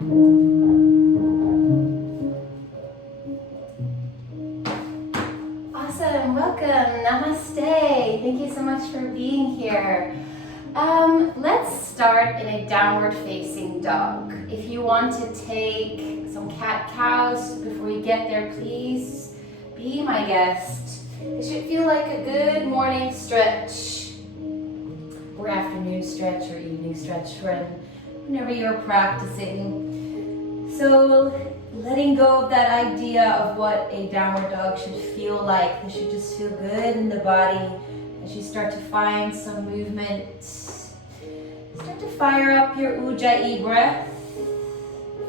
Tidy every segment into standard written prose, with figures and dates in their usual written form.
Awesome, welcome, namaste. Thank you so much for being here. Let's start in a downward facing dog. If you want to take some cat-cows before you get there, please be my guest. It should feel like a good morning stretch, or afternoon stretch, or evening stretch, whenever you're practicing. So letting go of that idea of what a downward dog should feel like. This should just feel good in the body as you start to find some movement. Start to fire up your Ujjayi breath,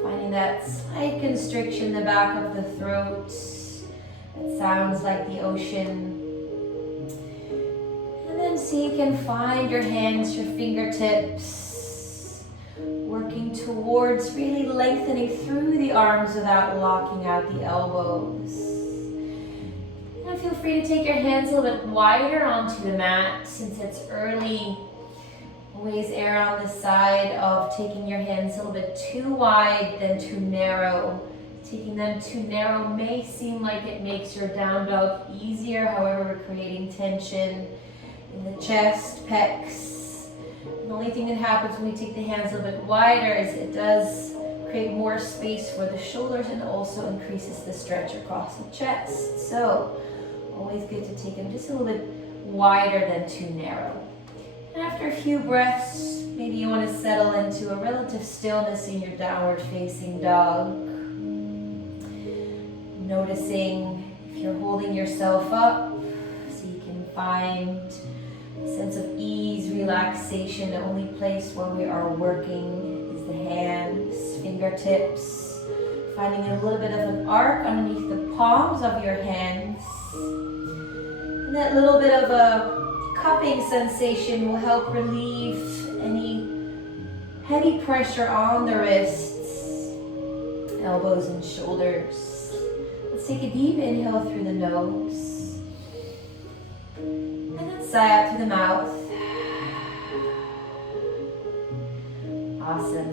finding that slight constriction in the back of the throat. It sounds like the ocean. And then see if you can find your hands, your fingertips, working towards really lengthening through the arms without locking out the elbows. And feel free to take your hands a little bit wider onto the mat since it's early. Always err on the side of taking your hands a little bit too wide than too narrow. Taking them too narrow may seem like it makes your down dog easier, however we're creating tension in the chest, pecs. The only thing that happens when we take the hands a little bit wider is it does create more space for the shoulders and also increases the stretch across the chest. So always good to take them just a little bit wider than too narrow. And after a few breaths, maybe you want to settle into a relative stillness in your downward facing dog. Noticing if you're holding yourself up, so you can find a sense of ease, relaxation. The only place where we are working is the hands, fingertips, finding a little bit of an arc underneath the palms of your hands. And that little bit of a cupping sensation will help relieve any heavy pressure on the wrists, elbows and shoulders. Let's take a deep inhale through the nose and then sigh out through the mouth. Awesome.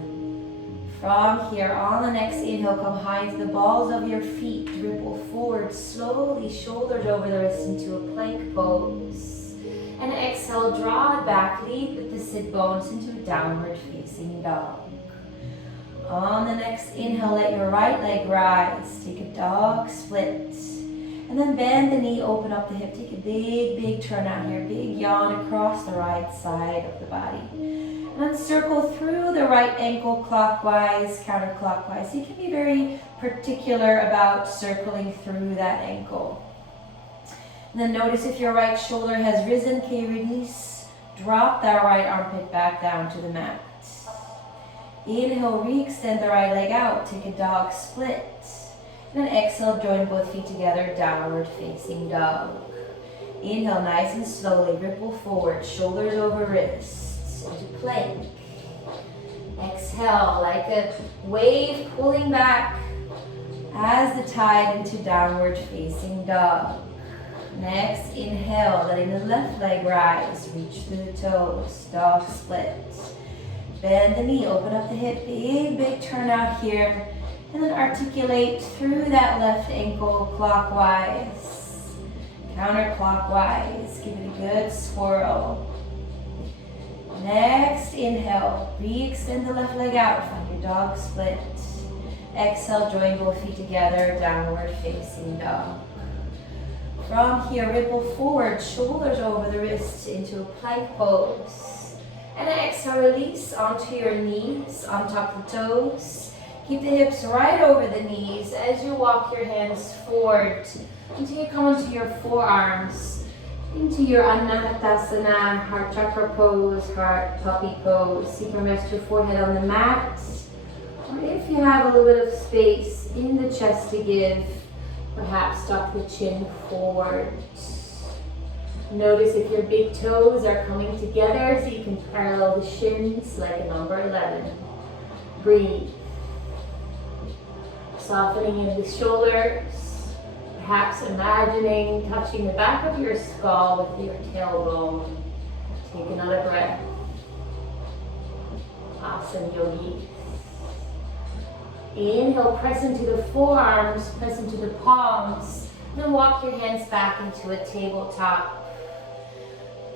From here, on the next inhale, come high to the balls of your feet. Ripple forward slowly, shoulders over the wrists into a plank pose. And exhale, draw it back, lead with the sit bones into a downward facing dog. On the next inhale, let your right leg rise. Take a dog split. And then bend the knee, open up the hip. Take a big, big turn out here. Big yawn across the right side of the body. And then circle through the right ankle clockwise, counterclockwise. You can be very particular about circling through that ankle. And then notice if your right shoulder has risen. Okay, release. Drop that right armpit back down to the mat. Inhale, re-extend the right leg out. Take a dog split. And then exhale, join both feet together, downward facing dog. Inhale, nice and slowly, ripple forward, shoulders over wrists, into plank. Exhale, like a wave pulling back as the tide into downward facing dog. Next, inhale, letting the left leg rise, reach through the toes, dog split. Bend the knee, open up the hip, big, big turn out here. And then articulate through that left ankle clockwise, counterclockwise. Give it a good swirl. Next, inhale, re-extend the left leg out, find your dog split. Exhale, join both feet together, downward facing dog. From here, ripple forward, shoulders over the wrists into a plank pose. And then exhale, release onto your knees, on top of the toes. Keep the hips right over the knees as you walk your hands forward until you come into your forearms, into your Anahatasana, heart chakra pose, heart puppy pose. You can rest your forehead on the mat, or if you have a little bit of space in the chest to give, perhaps tuck the chin forward. Notice if your big toes are coming together so you can parallel the shins like a number 11. Breathe. Softening in the shoulders, perhaps imagining touching the back of your skull with your tailbone. Take another breath. Awesome, yogi. Inhale, press into the forearms, press into the palms, and then walk your hands back into a tabletop.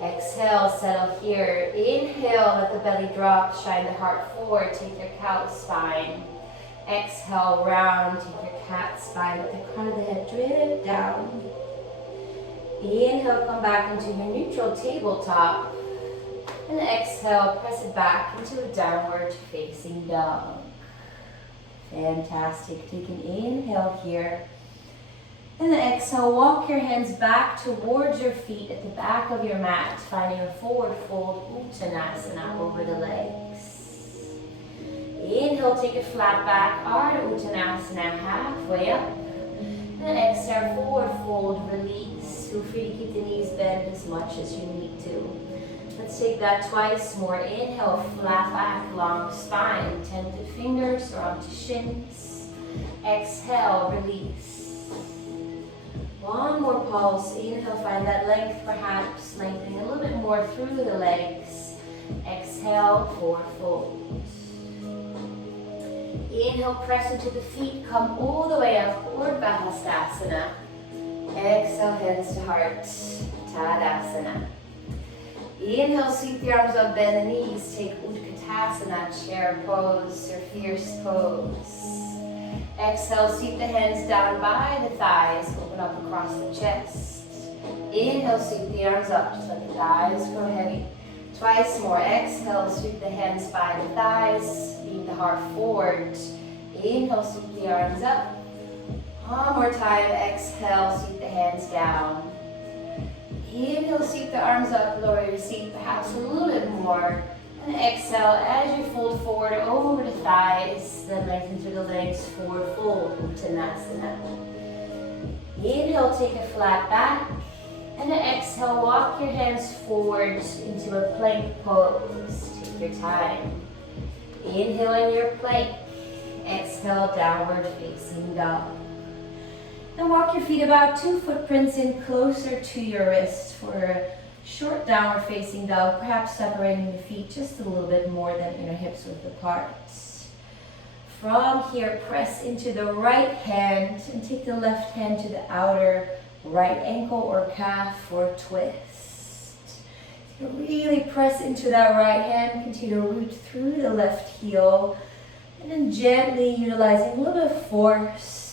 Exhale, settle here. Inhale, let the belly drop, shine the heart forward, take your cow spine. Exhale, round, take your cat spine, let the crown of the head drip down. Inhale, come back into your neutral tabletop. And exhale, press it back into a downward facing dog. Fantastic. Take an inhale here. And then exhale, walk your hands back towards your feet at the back of your mat, finding a forward fold Uttanasana over the legs. Inhale, take a flat back, Ardha Uttanasana, halfway up. And then exhale, forward fold, release. Feel free to keep the knees bent as much as you need to. Let's take that twice more. Inhale, flat back, long spine, tented fingers or onto shins. Exhale, release. One more pulse. Inhale, find that length perhaps, lengthening a little bit more through the legs. Exhale, forward fold. Inhale, press into the feet, come all the way up, Urdhva Hastasana. Exhale, hands to heart, Tadasana. Inhale, sweep the arms up, bend the knees, take Utkatasana, chair pose or fierce pose. Exhale, sweep the hands down by the thighs, open up across the chest. Inhale, sweep the arms up, just let the thighs grow heavy. Twice more. Exhale, sweep the hands by the thighs, lead the heart forward. Inhale, sweep the arms up. One more time. Exhale, sweep the hands down. Inhale, sweep the arms up, lower your seat perhaps a little bit more. And exhale, as you fold forward over the thighs, then lengthen through the legs, forward fold, Uttanasana. Inhale, take a flat back. And then exhale, walk your hands forward into a plank pose. Take your time. Inhale in your plank. Exhale, downward facing dog. Now walk your feet about 2 footprints in closer to your wrist for a short downward facing dog, perhaps separating the feet just a little bit more than inner hips width apart. From here, press into the right hand and take the left hand to the outer right ankle or calf for a twist. Really press into that right hand, continue to root through the left heel, and then gently utilizing a little bit of force.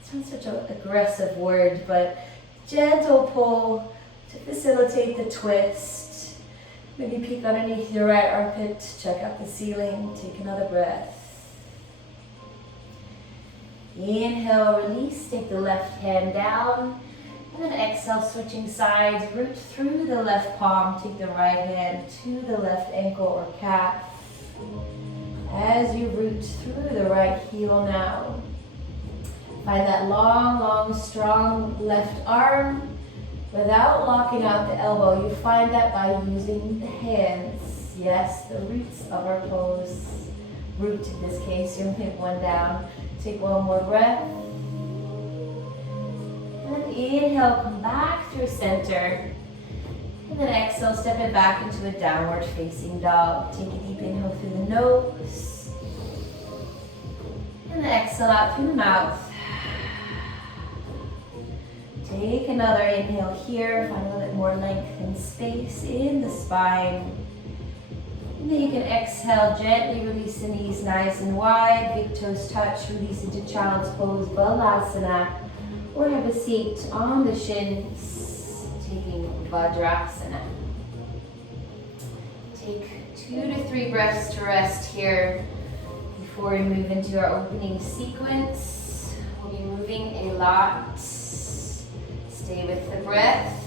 Sounds such an aggressive word, but gentle pull to facilitate the twist. Maybe peek underneath your right armpit, check out the ceiling, take another breath. Inhale, release, take the left hand down, and then exhale, switching sides, root through the left palm, take the right hand to the left ankle or calf. As you root through the right heel now, find that long, long, strong left arm without locking out the elbow. You find that by using the hands. Yes, the roots of our pose. Root in this case, you'll hit one down. Take one more breath. And then inhale, come back through center. And then exhale, step it back into a downward facing dog. Take a deep inhale through the nose. And then exhale out through the mouth. Take another inhale here, find a little bit more length and space in the spine. And then you can exhale, gently release the knees nice and wide, big toes touch, release into child's pose, Balasana, or have a seat on the shins, taking Vajrasana. Take 2 to 3 breaths to rest here before we move into our opening sequence. We'll be moving a lot. Stay with the breath.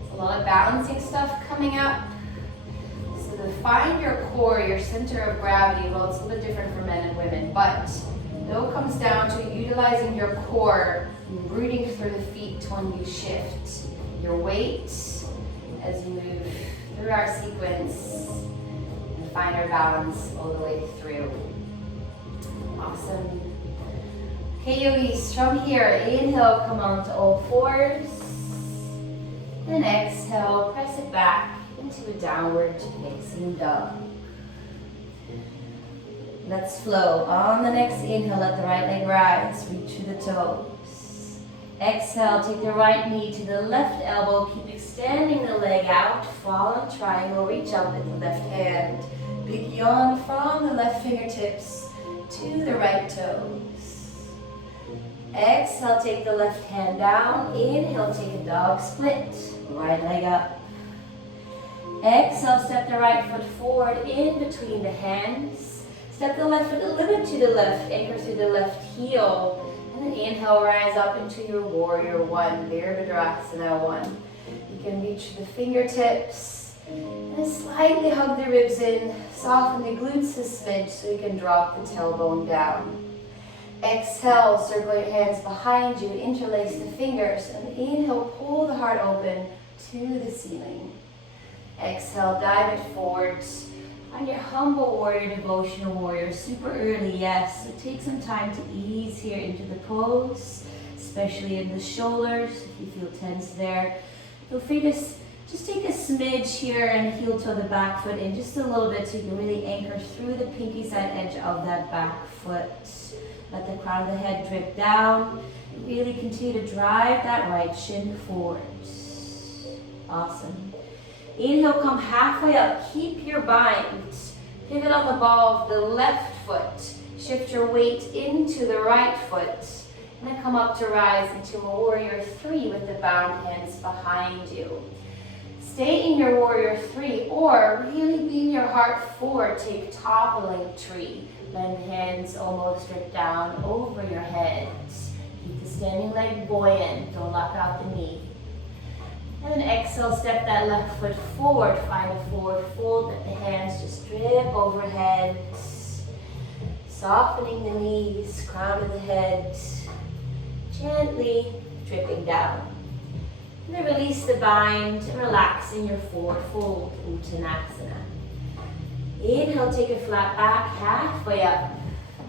There's a lot of balancing stuff coming up. So to find your core, your center of gravity, well, it's a little bit different for men and women, but it all comes down to utilizing your core, rooting through the feet when you shift your weight as you move through our sequence and find our balance all the way through. Awesome. Okay, yogis, from here, inhale, come onto all fours. And exhale, press it back into a downward facing dog. Let's flow. On the next inhale, let the right leg rise. Reach through the toes. Exhale, take the right knee to the left elbow. Keep extending the leg out. Fall in triangle. Reach up with the left hand. Big yawn from the left fingertips to the right toes. Exhale, take the left hand down. Inhale, take a dog split. Right leg up. Exhale, step the right foot forward in between the hands. Step the left foot a little bit to the left, anchor through the left heel, and then inhale, rise up into your warrior one, Virabhadrasana one. You can reach the fingertips, and slightly hug the ribs in, soften the glutes a smidge so you can drop the tailbone down. Exhale, circle your hands behind you, interlace the fingers, and inhale, pull the heart open to the ceiling. Exhale, dive it forwards. On your humble warrior, devotional warrior, super early, yes. So take some time to ease here into the pose, especially in the shoulders, if you feel tense there. Feel free to just take a smidge here and heel toe the back foot in just a little bit so you can really anchor through the pinky side edge of that back foot. Let the crown of the head drip down. And really continue to drive that right shin forward. Awesome. Inhale, come halfway up. Keep your bind. Pivot on the ball of the left foot. Shift your weight into the right foot. And then come up to rise into a warrior three with the bound hands behind you. Stay in your warrior three, or really beam your heart forward. Take toppling tree. Bend hands almost straight down over your head. Keep the standing leg buoyant. Don't lock out the knee. And then exhale, step that left foot forward. Find a forward fold. Let the hands just drip overhead. Softening the knees, crown of the head. Gently dripping down. And then release the bind and relax in your forward fold, Uttanasana. Inhale, take a flat back, halfway up.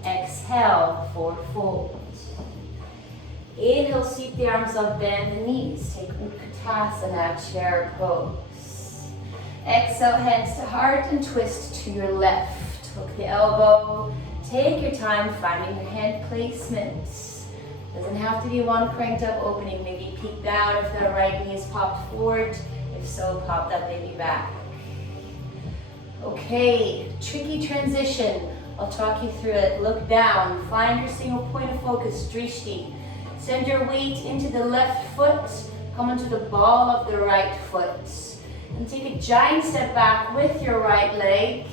Exhale, forward fold. Inhale, sweep the arms up, bend the knees. Take Utkatasana, chair pose. Exhale, hands to heart and twist to your left. Hook the elbow. Take your time finding your hand placement. Doesn't have to be one cranked up opening. Maybe peek down if the right knee is popped forward. If so, pop that baby back. Okay, tricky transition. I'll talk you through it. Look down. Find your single point of focus, drishti. Send your weight into the left foot. Come into the ball of the right foot. And take a giant step back with your right leg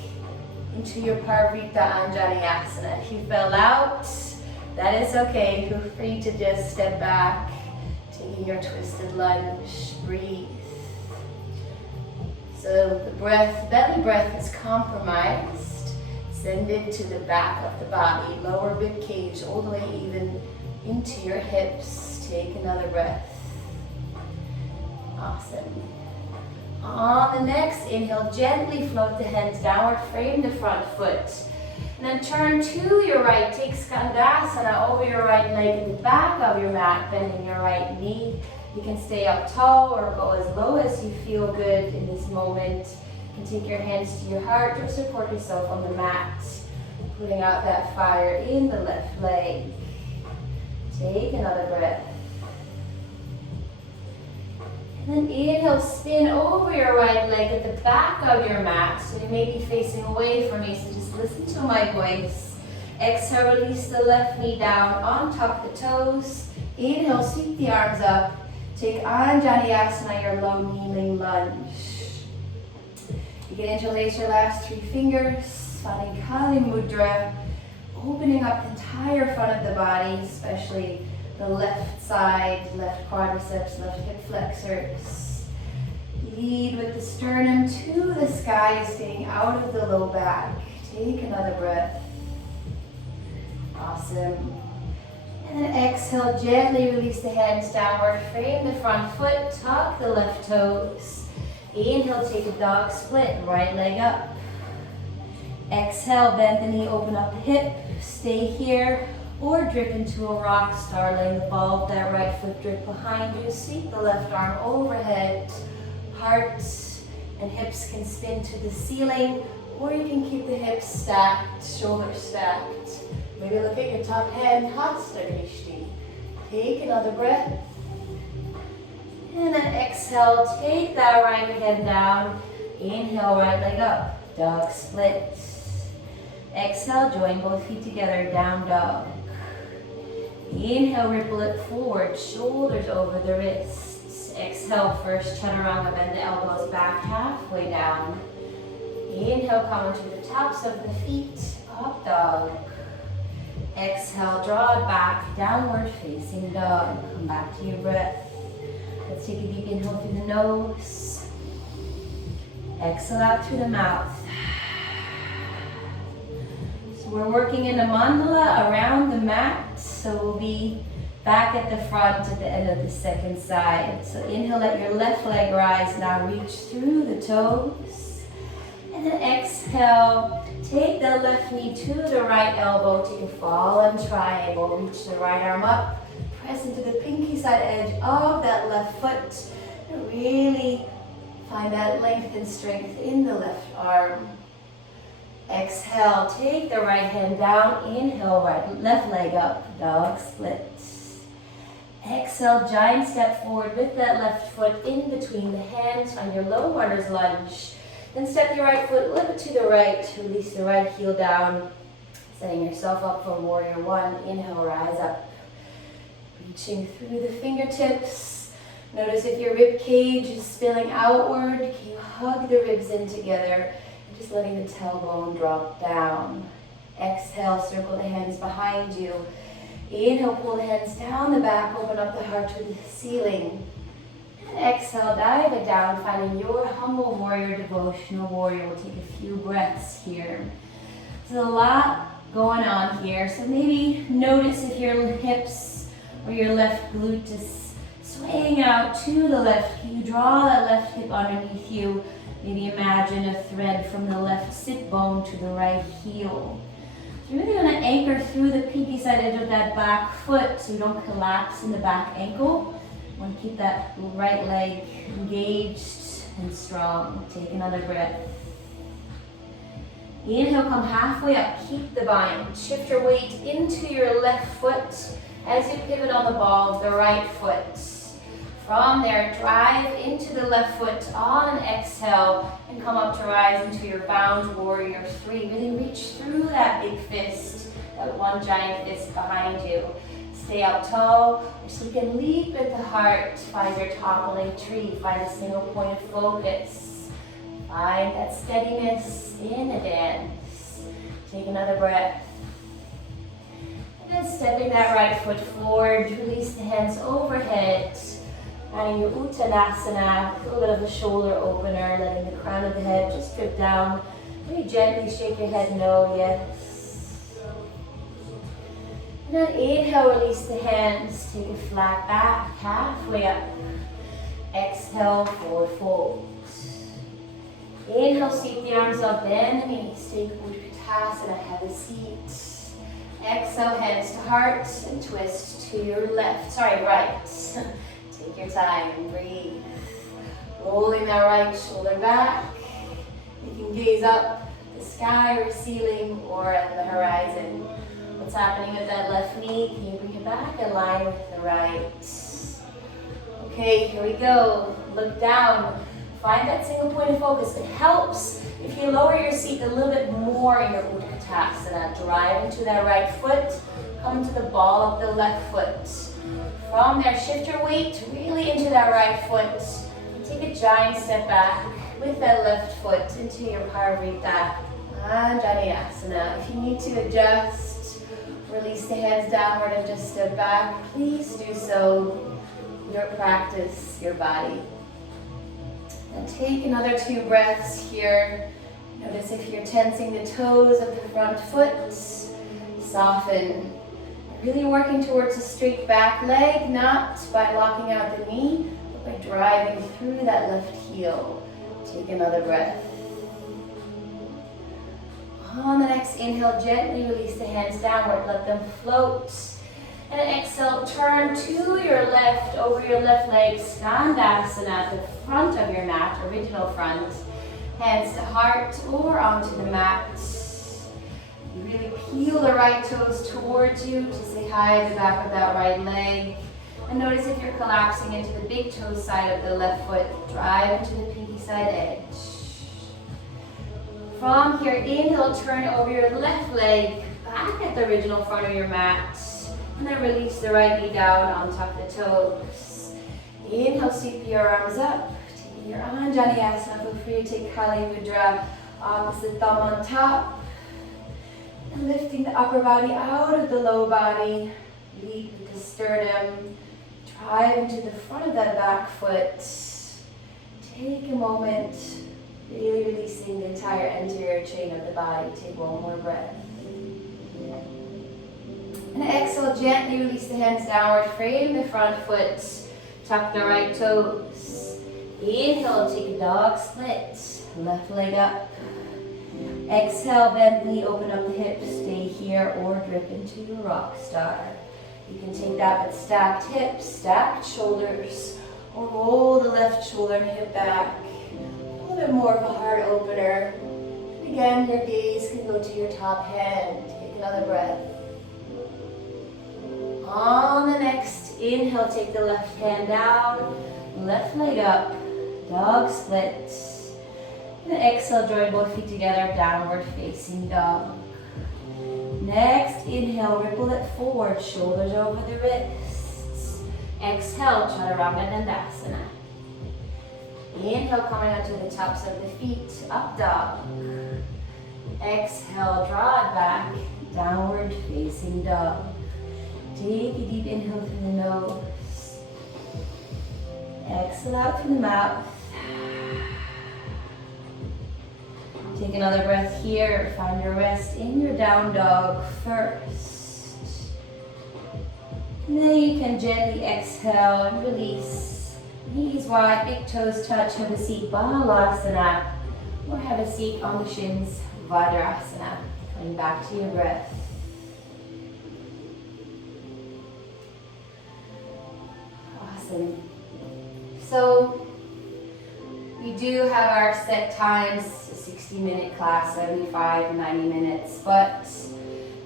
into your Parivrtta Anjaneyasana. If you fell out, that is okay. Feel free to just step back, taking your twisted lunge. Breathe. So the breath, belly breath is compromised. Send it to the back of the body, lower rib cage, all the way even into your hips. Take another breath. Awesome. On the next inhale, gently float the hands downward, frame the front foot. And then turn to your right, take Skandasana over your right leg in the back of your mat, bending your right knee. You can stay up tall or go as low as you feel good in this moment. You can take your hands to your heart or support yourself on the mat, putting out that fire in the left leg. Take another breath. And then inhale, spin over your right leg at the back of your mat. So you may be facing away from me, so just listen to my voice. Exhale, release the left knee down, on-tuck the toes. Inhale, sweep the arms up. Take Anjaneyasana, your low kneeling lunge. You can interlace your last three fingers, finding Kali Mudra, opening up the entire front of the body, especially the left side, left quadriceps, left hip flexors. Lead with the sternum to the sky, staying out of the low back. Take another breath. Awesome. And then exhale, gently release the hands downward, frame the front foot, tuck the left toes. Inhale, take a dog split, right leg up. Exhale, bend the knee, open up the hip, stay here, or drip into a rock star, laying the ball of that right foot drip behind you. Sweep the left arm overhead. Heart and hips can spin to the ceiling, Or you can keep the hips stacked, shoulders stacked. Maybe look at your top hand, Hasta Drishti. Take another breath. And then exhale, take that right hand down. Inhale, right leg up, dog split. Exhale, join both feet together, down dog. Inhale, ripple it forward, shoulders over the wrists. Exhale, first chaturanga, bend the elbows back halfway down. Inhale, come into the tops of the feet, up dog. Exhale, draw it back, downward facing dog. Come back to your breath. Let's take a deep inhale through the nose. Exhale out through the mouth. So we're working in a mandala around the mat. So we'll be back at the front at the end of the second side. So inhale, let your left leg rise. Now reach through the toes. And then exhale, take the left knee to the right elbow. Take a fallen triangle. Reach the right arm up. Press into the pinky side edge of that left foot. And really find that length and strength in the left arm. Exhale, take the right hand down. Inhale, left leg up, dog split. Exhale, giant step forward with that left foot in between the hands on your low runner's lunge. Then step your right foot a little bit to the right. Release the right heel down. Setting yourself up for warrior one. Inhale, rise up. Reaching through the fingertips. Notice if your rib cage is spilling outward, can you hug the ribs in together? And just letting the tailbone drop down. Exhale, circle the hands behind you. Inhale, pull the hands down the back, open up the heart to the ceiling. Exhale, dive it down, finding your humble warrior, devotional warrior. We'll take a few breaths here. There's a lot going on here, so maybe notice if your hips or your left glute is swaying out to the left. Can you draw that left hip underneath you? Maybe imagine a thread from the left sit bone to the right heel. So you're really going to anchor through the pinky side edge of that back foot so you don't collapse in the back ankle. You want to keep that right leg engaged and strong. Take another breath. Inhale, come halfway up. Keep the bind. Shift your weight into your left foot as you pivot on the ball of the right foot. From there, drive into the left foot on an exhale and come up to rise into your bound warrior three. Really reach through that big fist, that one giant fist behind you. Stay up tall, so you can leap at the heart. Find your toppling tree. Find a single point of focus. Find that steadiness in a dance. Take another breath. And then stepping that right foot forward, release the hands overhead. Finding your Uttanasana, a little bit of a shoulder opener, letting the crown of the head just drip down. Very gently shake your head no, yes. And then inhale, release the hands, take it flat back, halfway up. Exhale, forward fold. Inhale, sweep the arms up, bend the knees, take Uttanasana, have a seat. Exhale, hands to heart, and twist to your left, right. Take your time and breathe. Rolling that right shoulder back. You can gaze up the sky or ceiling or at the horizon. What's happening with that left knee? Can you bring it back in line with the right? Okay, here we go. Look down. Find that single point of focus. It helps if you lower your seat a little bit more in your Uttanasana. Drive into that right foot. Come into the ball of the left foot. From there, shift your weight really into that right foot. And take a giant step back with that left foot into your Parivrtta Anjaneyasana. If you need to adjust, release the hands downward and just step back, please do so. Your practice, your body. And take another 2 breaths here. Notice if you're tensing the toes of the front foot, soften. Really working towards a straight back leg, not by locking out the knee, but by driving through that left heel. Take another breath. On the next inhale, gently release the hands downward, let them float. And exhale, turn to your left, over your left leg, Skandasana, the front of your mat, original front. Hands to heart or onto the mat. You really peel the right toes towards you to say hi to the back of that right leg. And notice if you're collapsing into the big toe side of the left foot, drive into the pinky side edge. From here, inhale, turn over your left leg back at the original front of your mat. And then release the right knee down on top of the toes. Inhale, sweep your arms up. Taking your Vinyasa, feel free to take Kali Mudra, opposite thumb on top. And lifting the upper body out of the low body. Lead with the sternum. Drive into the front of that back foot. Take a moment, really releasing the entire anterior chain of the body. Take one more breath. And exhale, gently release the hands downward, frame the front foot, tuck the right toes. Inhale, take a dog split, left leg up. Exhale, bend knee, open up the hips, stay here or drip into your rock star. You can take that with stacked hips, stacked shoulders, or roll the left shoulder and hip back. A little bit more of a heart opener. And again, your gaze can go to your top hand. Take another breath. On the next inhale, take the left hand down, left leg up, dog split. And exhale, join both feet together, downward facing dog. Next, inhale, ripple it forward, shoulders over the wrists. Exhale, Chaturanga Dandasana. Inhale, coming onto the tops of the feet, up dog. Exhale, draw it back, downward facing dog. Take a deep inhale through the nose. Exhale out through the mouth. Take another breath here. Find your rest in your down dog first. And then you can gently exhale and release. Knees wide, big toes touch. Have a seat, Balasana. Or have a seat on the shins, Vajrasana. Coming back to your breath. Awesome. So we do have our set times, a 60-minute class, 75, 90 minutes, but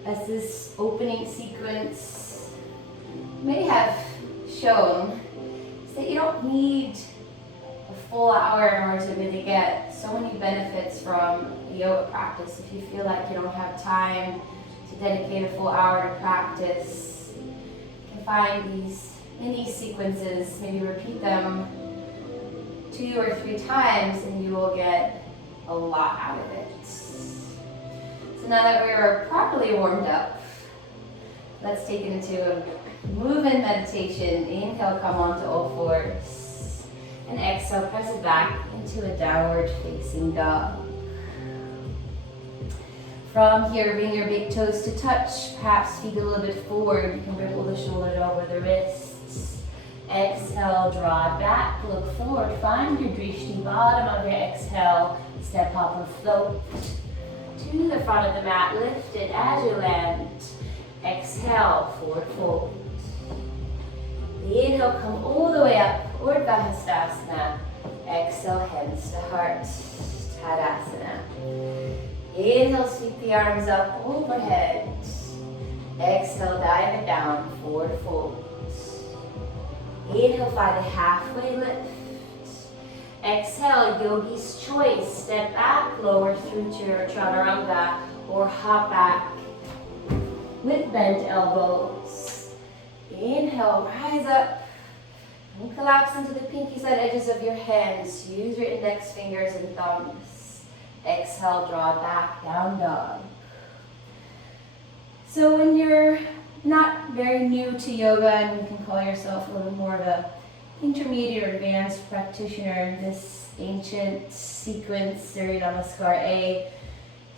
as this opening sequence may have shown, is that you don't need a full hour in order to really get so many benefits from yoga practice. If you feel like you don't have time to dedicate a full hour to practice, you can find these mini sequences, maybe repeat them 2 or 3 times and you will get a lot out of it. So now that we're properly warmed up, let's take it into a move-in meditation. Inhale, come onto all fours. And exhale, press it back into a downward facing dog. From here, bring your big toes to touch, perhaps feet a little bit forward. You can ripple the shoulders over the wrists. Exhale, draw it back, look forward, find your drishti, bottom of your exhale, step up or float to the front of the mat, lift it as you land. Exhale, forward fold. Inhale, come all the way up, Urdhva Hastasana. Exhale, hands to heart, Tadasana. Inhale, sweep the arms up overhead. Exhale, dive it down, forward fold. Inhale, find a halfway lift. Exhale, yogi's choice. Step back, lower through to your chaturanga, or hop back with bent elbows. Inhale, rise up and collapse into the pinky side edges of your hands. Use your index fingers and thumbs. Exhale, draw it back, down dog. So when you're not very new to yoga and you can call yourself a little more of a intermediate or advanced practitioner, this ancient sequence, Surya Namaskar A,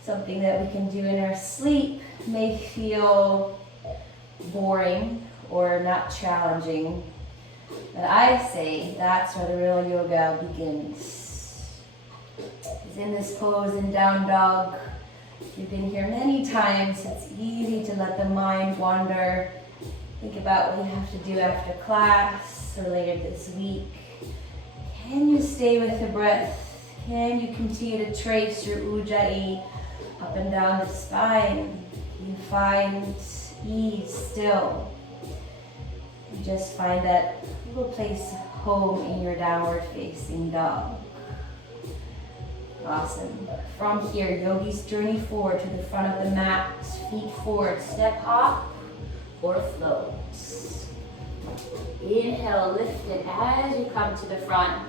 something that we can do in our sleep, may feel boring or not challenging. But I say that's where the real yoga begins. It's in this pose in down dog. You've been here many times. It's easy to let the mind wander. Think about what you have to do after class or later this week. Can you stay with the breath? Can you continue to trace your ujjayi up and down the spine? You find ease still. You just find that little place home in your downward facing dog. Awesome. From here, yogis journey forward to the front of the mat, feet forward, step hop or float. Inhale, lift it as you come to the front.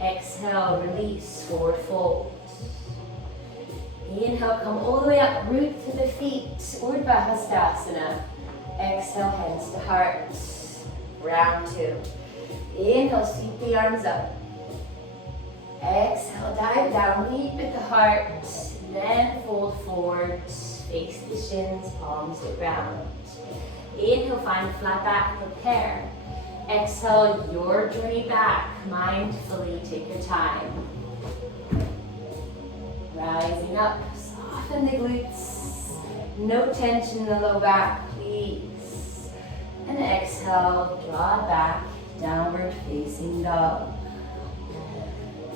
Exhale, release, forward fold. Inhale, come all the way up, root to the feet, Urdhva Hastasana. Exhale, hands to heart. Round two. Inhale, sweep the arms up. Exhale, dive down, lead with the heart. Then fold forward, face the shins, palms to ground. Inhale, find flat back, prepare. Exhale, your journey back. Mindfully take your time. Rising up, soften the glutes. No tension in the low back, please. And exhale, draw back, downward facing dog.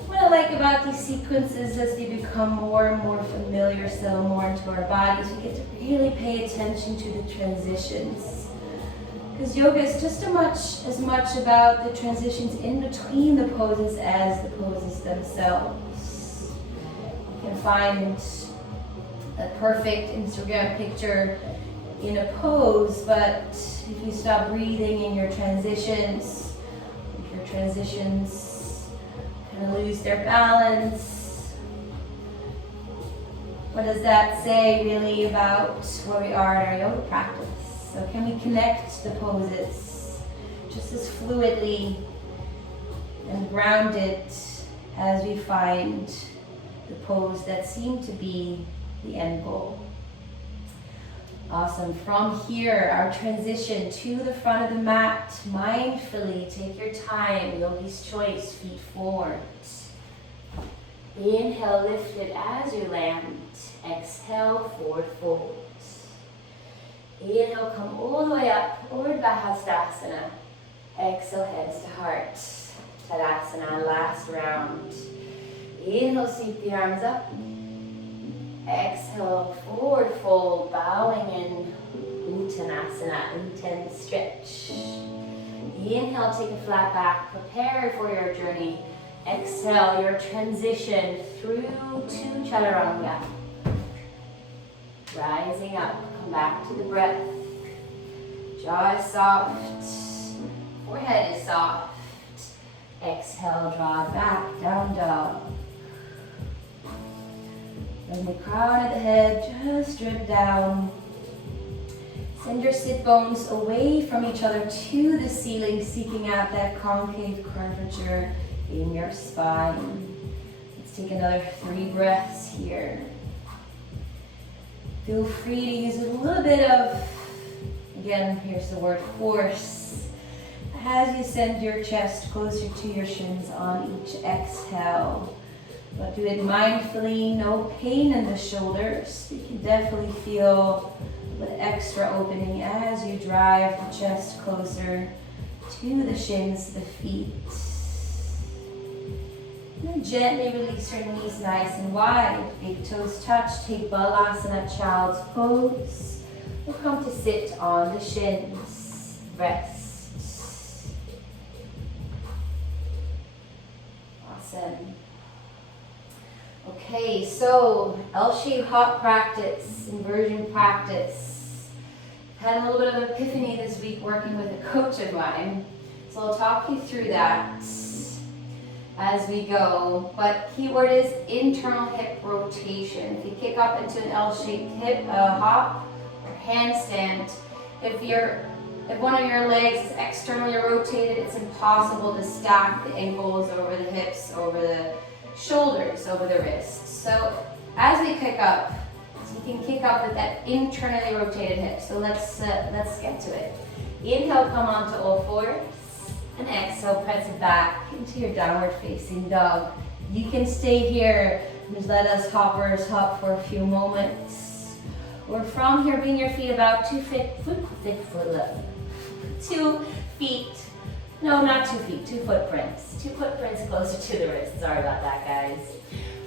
What I like about these sequences as they become more and more familiar, settle more into our bodies, we get to really pay attention to the transitions. Because yoga is just as much about the transitions in between the poses as the poses themselves. You can find a perfect Instagram picture in a pose, but if you stop breathing in your transitions, if your transitions kind of lose their balance, what does that say really about where we are in our yoga practice? So can we connect the poses just as fluidly and grounded as we find the pose that seemed to be the end goal? Awesome. From here, our transition to the front of the mat. Mindfully take your time. Yogi's choice, feet forward. Inhale, lift it as you land. Exhale, forward fold. Inhale, come all the way up, Urdhva Hastasana. Exhale, hands to heart. Tadasana, last round. Inhale, sweep the arms up. Exhale, forward fold, bowing in Uttanasana, intense stretch. Inhale, take a flat back, prepare for your journey. Exhale, your transition through to Chaturanga. Rising up, come back to the breath. Jaw is soft, forehead is soft. Exhale, draw back, down dog. And the crown of the head just drip down. Send your sit bones away from each other to the ceiling, seeking out that concave curvature in your spine. Let's take another 3 breaths here. Feel free to use a little bit of, again, here's the word force, as you send your chest closer to your shins on each exhale. But do it mindfully, no pain in the shoulders. You can definitely feel the extra opening as you drive the chest closer to the shins, the feet. And then gently release your knees nice and wide. Big toes touch, take Balasana, child's pose. We'll come to sit on the shins. Rest. Awesome. Okay, so L-shaped hop practice, inversion practice. Had a little bit of an epiphany this week working with a coach of mine. So I'll talk you through that as we go. But keyword is internal hip rotation. If you kick up into an L-shaped hip hop or handstand, if one of your legs is externally rotated, it's impossible to stack the ankles over the hips, over the shoulders, over the wrists. So as we kick up, you can kick up with that internally rotated hip. So let's get to it. Inhale, come onto all fours, and exhale, press it back into your downward facing dog. You can stay here. Just let us hoppers hop for a few moments. Or from here, bring your feet about 2 feet No, not 2 feet, 2 footprints. 2 footprints closer to the wrist. Sorry about that, guys.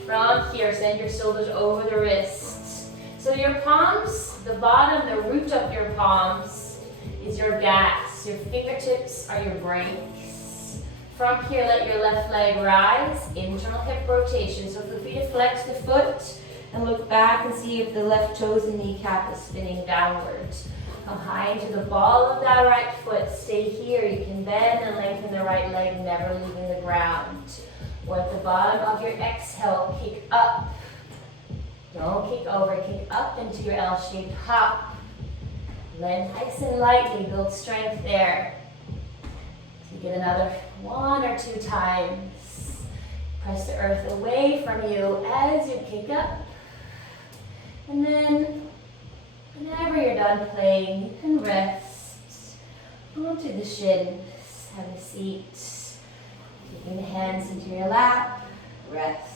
From here, send your shoulders over the wrists. So your palms, the bottom, the root of your palms is your gas. Your fingertips are your brakes. From here, let your left leg rise, internal hip rotation. So feel free to flex the foot and look back and see if the left toes and kneecap is spinning downwards. Come high into the ball of that right foot. Stay here. You can bend and lengthen the right leg, never leaving the ground. Or at the bottom of your exhale, kick up. Don't kick over, kick up into your L-shaped hop. Land nice and lightly, build strength there. Take it another 1 or 2 times. Press the earth away from you as you kick up. And then, whenever you're done playing, you can rest onto the shins. Have a seat. Taking the hands into your lap. Rest.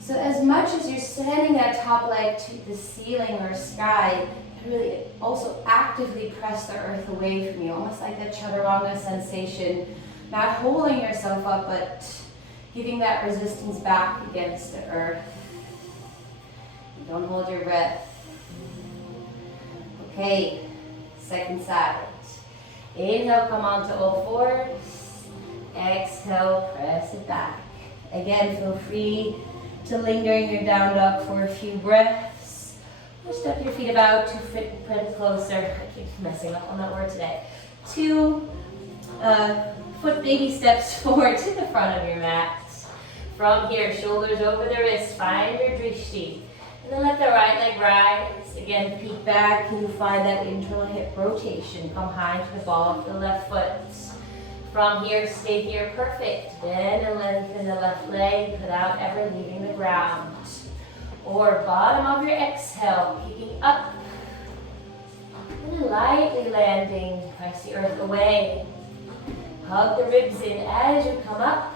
So as much as you're sending that top leg to the ceiling or sky, you really also actively press the earth away from you, almost like that chaturanga sensation, not holding yourself up, but giving that resistance back against the earth. Don't hold your breath. Okay, second side. Inhale, come onto all fours. Exhale, press it back. Again, feel free to linger in your down dog for a few breaths. Or step your feet about 2 foot closer. I keep messing up on that word today. 2 foot baby steps forward to the front of your mat. From here, shoulders over the wrist, find your drishti. And then let the right leg rise. Again, peek back and you find that internal hip rotation. Come high to the ball of the left foot. From here, stay here, perfect. Bend and lengthen the left leg without ever leaving the ground. Or bottom of your exhale, picking up. And then lightly landing, press the earth away. Hug the ribs in as you come up.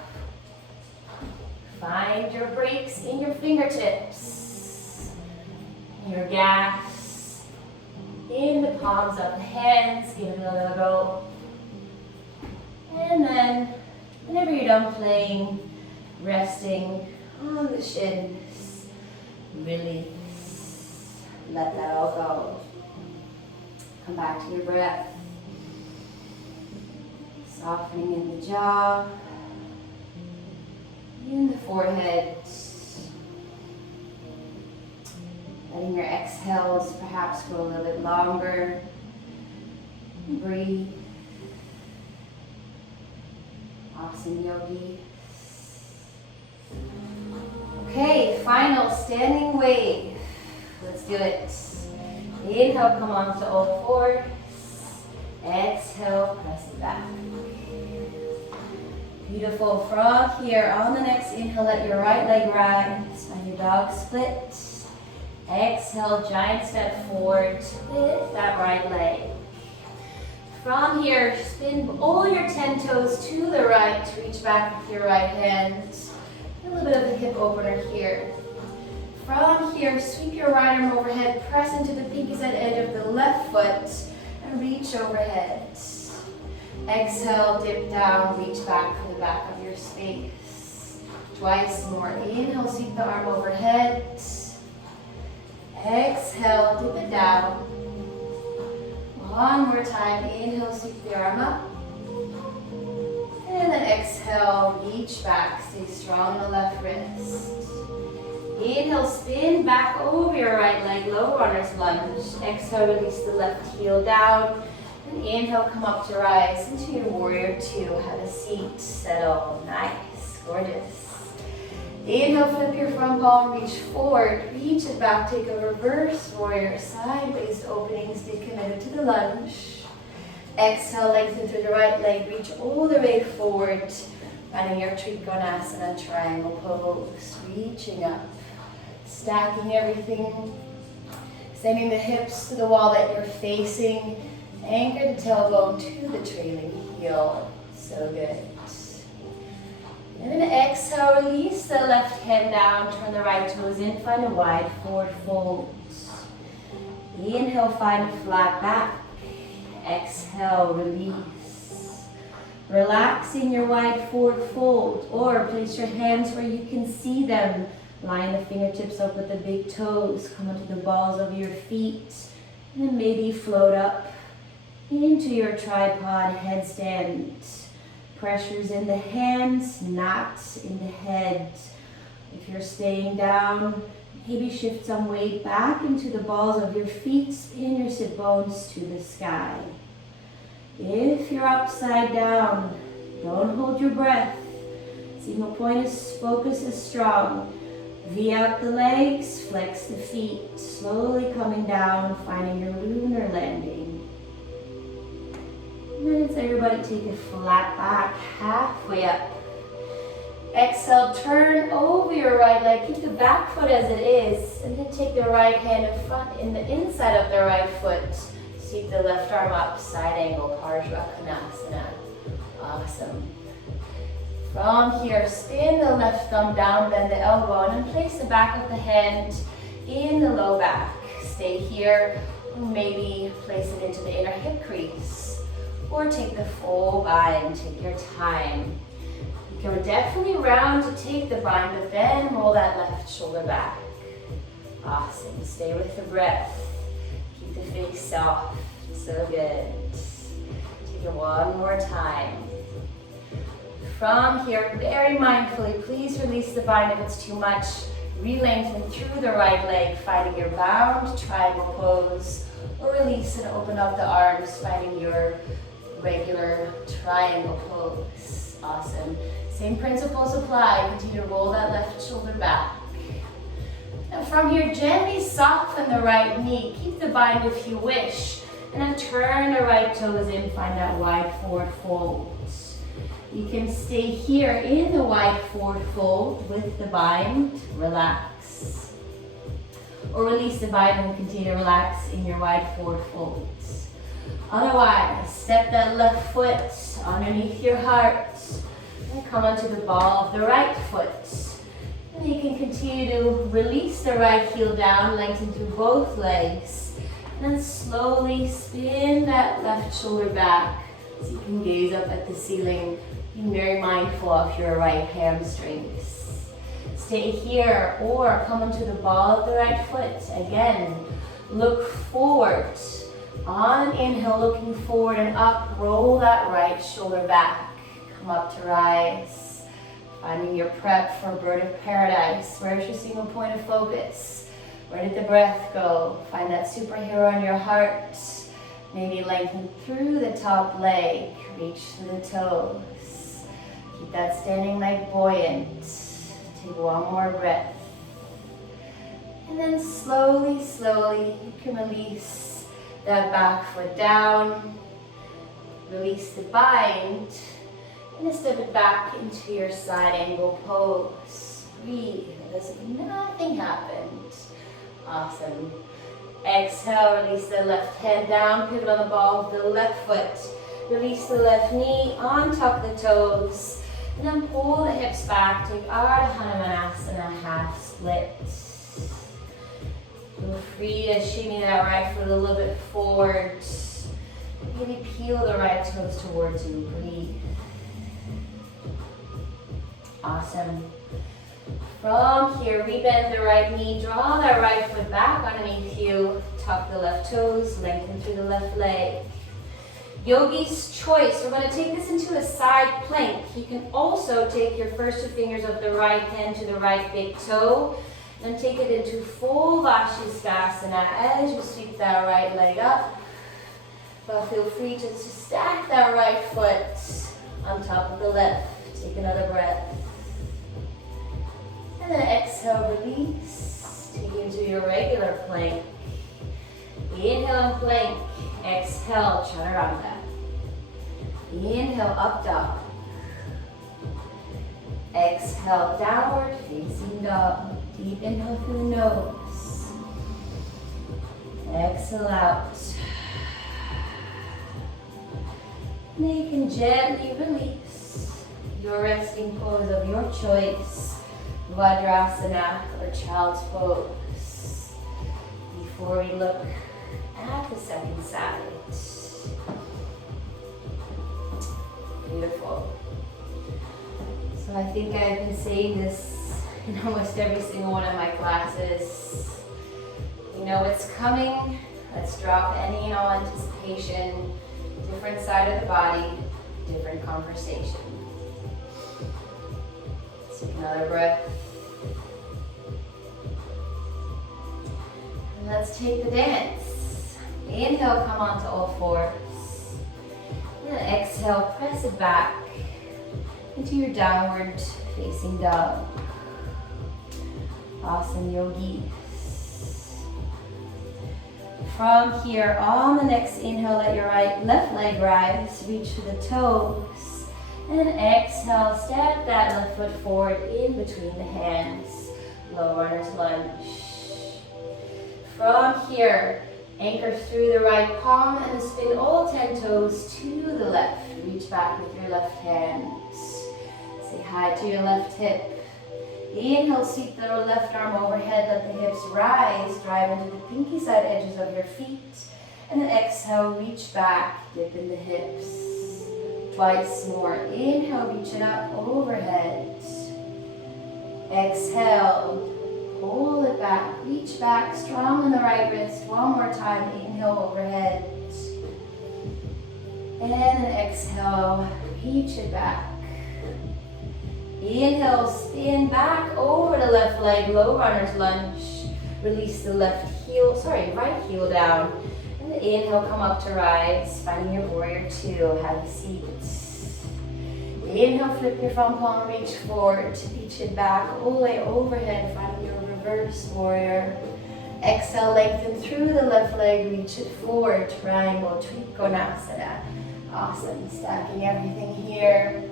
Find your brakes in your fingertips. Your gas in the palms of the hands. Give it a little go. And then, whenever you're done playing, resting on the shins, release. Let that all go. Come back to your breath. Softening in the jaw, in the forehead. Letting your exhales perhaps go a little bit longer. Breathe. Awesome, yogi. Okay, final standing wave. Let's do it. Inhale, come onto all fours. Exhale, press it back. Beautiful. From here, on the next inhale, let your right leg rise. Find your dog split. Exhale, giant step forward with that right leg. From here, spin all your 10 toes to the right. Reach back with your right hand. A little bit of a hip opener here. From here, sweep your right arm overhead. Press into the pinky side edge of the left foot and reach overhead. Exhale, dip down, reach back for the back of your space. Twice more. Inhale, sweep the arm overhead. Exhale, dip it down. One more time. Inhale, sweep the arm up. And then exhale, reach back. Stay strong on the left wrist. Inhale, spin back over your right leg, low runner's lunge. Exhale, release the left heel down. And inhale, come up to rise into your warrior two. Have a seat, settle. Nice, gorgeous. Inhale, flip your front palm, reach forward, reach it back, take a reverse warrior, sideways opening, stay committed to the lunge. Exhale, lengthen through the right leg, reach all the way forward, finding your Trikonasana triangle pose, reaching up, stacking everything, sending the hips to the wall that you're facing, anchor the tailbone to the trailing heel, so good. And then exhale, release the left hand down, turn the right toes in, find a wide forward fold. Inhale, find a flat back. Exhale, release. Relaxing your wide forward fold, or place your hands where you can see them. Line the fingertips up with the big toes. Come onto the balls of your feet. And then maybe float up into your tripod headstand. Pressures in the hands, not in the head. If you're staying down, maybe shift some weight back into the balls of your feet. Spin your sit bones to the sky. If you're upside down, don't hold your breath. Single point is focus is strong. V out the legs, flex the feet. Slowly coming down, finding your lunar landing. And then it's everybody take a flat back, halfway up. Exhale, turn over your right leg. Keep the back foot as it is. And then take the right hand in front, in the inside of the right foot. Sweep the left arm up, side angle, Parsvakonasana. Awesome. From here, spin the left thumb down, bend the elbow, and then place the back of the hand in the low back. Stay here, maybe place it into the inner hip crease. Or take the full bind, take your time. You can definitely round to take the bind, but then roll that left shoulder back. Awesome, stay with the breath. Keep the face soft, so good. Take it one more time. From here, very mindfully, please release the bind if it's too much. Re-lengthen through the right leg, finding your bound triangle pose. Or release and open up the arms, finding your regular triangle pose. Awesome. Same principles apply. Continue to roll that left shoulder back. And from here, gently soften the right knee. Keep the bind if you wish. And then turn the right toes in, find that wide forward fold. You can stay here in the wide forward fold with the bind, relax. Or release the bind and continue to relax in your wide forward folds. Otherwise, step that left foot underneath your heart and come onto the ball of the right foot. And you can continue to release the right heel down, lengthen through both legs. And then slowly spin that left shoulder back so you can gaze up at the ceiling. Being very mindful of your right hamstrings. Stay here or come onto the ball of the right foot. Again, look forward. On an inhale, looking forward and up, roll that right shoulder back. Come up to rise. Finding your prep for bird of paradise. Where's your single point of focus? Where did the breath go? Find that superhero in your heart. Maybe lengthen through the top leg. Reach to the toes. Keep that standing leg buoyant. Take one more breath. And then slowly, slowly, you can release that back foot down. Release the bind. And then step it back into your side angle pose. Breathe as if nothing happened. Awesome. Exhale, release the left hand down, pivot on the ball of the left foot. Release the left knee, untuck the toes. And then pull the hips back, take Ardha Hanumanasana, half split. Feel free to shimmy that right foot a little bit forward. Maybe peel the right toes towards you, breathe. Awesome. From here, rebend the right knee, draw that right foot back underneath you, tuck the left toes, lengthen through the left leg. Yogi's choice. We're going to take this into a side plank. You can also take your first two fingers of the right hand to the right big toe and take it into full Vashisthasana as you sweep that right leg up. But feel free to just stack that right foot on top of the left. Take another breath. And then exhale, release. Take it into your regular plank. Inhale and plank. Exhale, chaturanga. Inhale, up dog. Exhale, downward facing dog. Deep inhale through the nose. Exhale out. And you can gently release your resting pose of your choice. Vajrasana or child's pose. Before we look at the second side. Beautiful. So I think I've been saying this in almost every single one of my classes. You know it's coming. Let's drop any and all anticipation. Different side of the body, different conversation. Take another breath. And let's take the dance. Inhale, come onto all fours. And then exhale, press it back into your downward facing dog. Awesome, yogis. From here, on the next inhale, let your left leg rise, reach for the toes. And then exhale, step that left foot forward in between the hands. Low runner's lunge. From here, anchor through the right palm and spin all 10 toes to the left. Reach back with your left hands. Say hi to your left hip. Inhale, sweep the left arm overhead, let the hips rise, drive into the pinky side edges of your feet. And then exhale, reach back, dip in the hips. Twice more. Inhale, reach it up overhead. Exhale, pull it back, reach back, strong in the right wrist. One more time, inhale overhead. And then exhale, reach it back. Inhale, spin back over the left leg, low runner's lunge. Release the right heel down. And the inhale, come up to rise, finding your warrior two, have a seat. Inhale, flip your front palm, reach forward, reach it back, all the way overhead, finding your reverse warrior. Exhale, lengthen through the left leg, reach it forward, triangle, Trikonasana. Awesome, stacking everything here.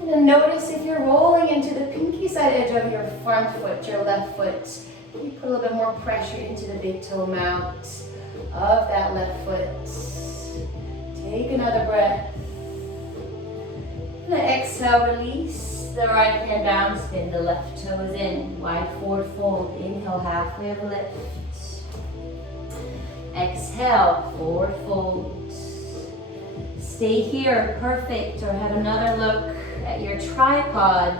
And then notice if you're rolling into the pinky side edge of your front foot, your left foot, you put a little bit more pressure into the big toe mount of that left foot. Take another breath. And then exhale, release the right hand down, spin the left toes in, wide forward fold. Inhale, halfway of a lift. Exhale, forward fold. Stay here, perfect, or have another look at your tripod,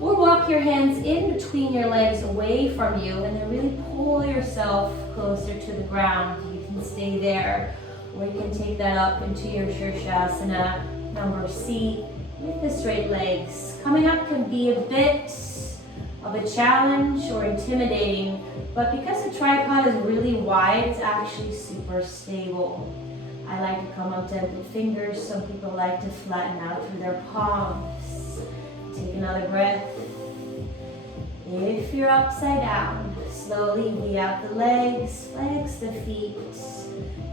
or walk your hands in between your legs away from you and then really pull yourself closer to the ground. You can stay there, or you can take that up into your Shirshasana, number C, with the straight legs. Coming up can be a bit of a challenge or intimidating, but because the tripod is really wide, it's actually super stable. I like to come up gentle fingers. Some people like to flatten out through their palms. Take another breath. If you're upside down, slowly weave out the legs, flex the feet,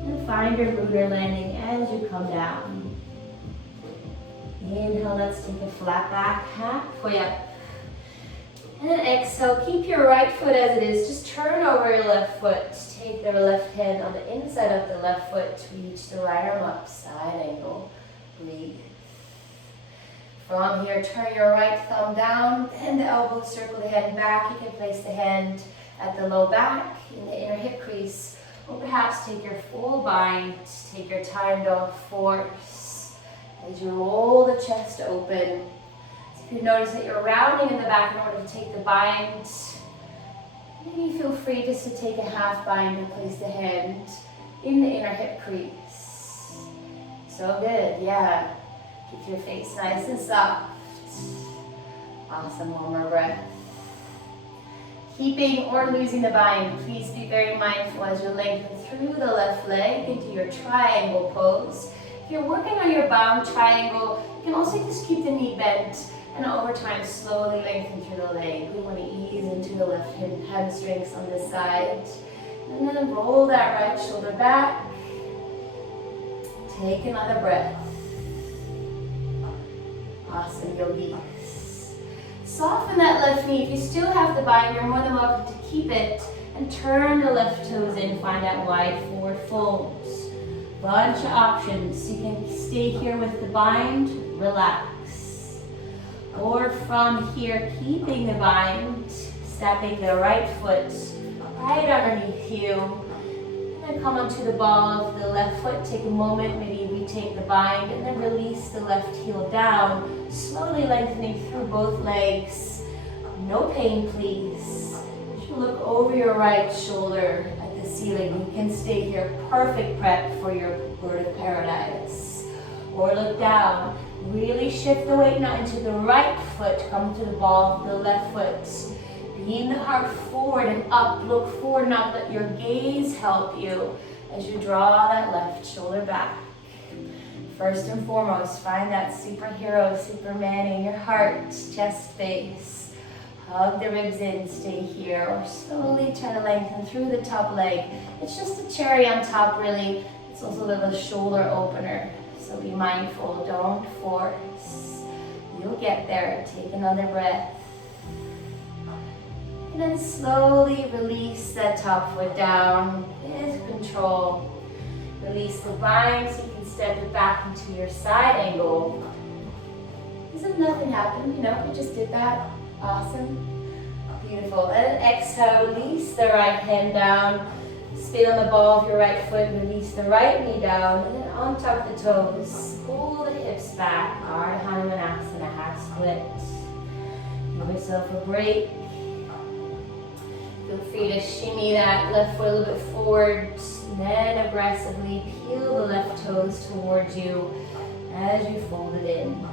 and find your Buddha landing as you come down. Inhale, let's take a flat back, halfway up. And then exhale, keep your right foot as it is. Just turn over your left foot. Take the left hand on the inside of the left foot. Reach the right arm up, side angle. Breathe. From here, turn your right thumb down, bend the elbow, circle the hand back. You can place the hand at the low back, in the inner hip crease, or perhaps take your full bind, take your time dog force. As you roll the chest open, if you notice that you're rounding in the back in order to take the bind, maybe feel free just to take a half bind and place the hand in the inner hip crease. So good, yeah. Keep your face nice and soft. Awesome, one more breath. Keeping or losing the bind, please be very mindful as you lengthen through the left leg into your triangle pose. If you're working on your bound triangle, you can also just keep the knee bent and over time slowly lengthen through the leg. We want to ease into the left hamstrings on this side. And then roll that right shoulder back. Take another breath. Awesome, yogis. Soften that left knee. If you still have the bind, you're more than welcome to keep it and turn the left toes in. Find that wide forward folds. Bunch of options. You can stay here with the bind, relax. Or from here, keeping the bind, stepping the right foot right underneath you. And And come onto the ball of the left foot. Take a moment, maybe retake the bind, and then release the left heel down, slowly lengthening through both legs. No pain, please. As you look over your right shoulder at the ceiling, you can stay here. Perfect prep for your bird of paradise. Or look down. Really shift the weight now into the right foot. Come to the ball of the left foot. Beam the heart forward and up. Look forward and up. Let your gaze help you as you draw that left shoulder back. First and foremost, find that superhero, Superman in your heart, chest space. Hug the ribs in, stay here, or slowly try to lengthen through the top leg. It's just a cherry on top, really. It's also a little shoulder opener, so be mindful, don't force. You'll get there. Take another breath. And then slowly release that top foot down with control. Release the bind so you can step it back into your side angle. As if nothing happened, we just did that. Awesome. Beautiful. And exhale, release the right hand down. Spin on the ball of your right foot, release the right knee down, and then on top of the toes, pull the hips back. Ardha Hanumanasana, half split. Give yourself a break. Feel free to shimmy that left foot a little bit forward, and then aggressively peel the left toes towards you as you fold it in.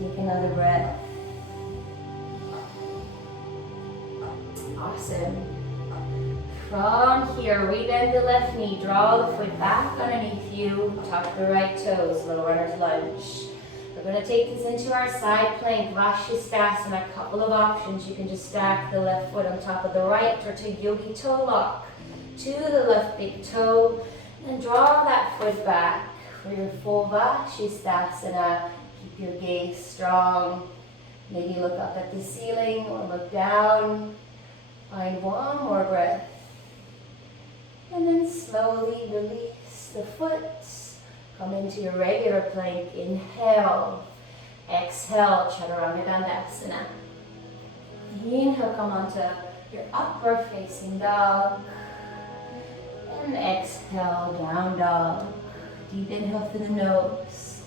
Take another breath. Awesome. From here, rebend the left knee, draw the foot back underneath you, tuck the right toes, low runner's lunge. We're going to take this into our side plank, Vashisthasana. A couple of options. You can just stack the left foot on top of the right or take yogi toe lock to the left big toe and draw that foot back for your full Vashisthasana. Keep your gaze strong. Maybe look up at the ceiling or look down. Find one more breath. And then slowly release the foot. Come into your regular plank. Inhale. Exhale, Chaturanga Dandasana. Inhale, come onto your upward facing dog. And exhale, down dog. Deep inhale through the nose.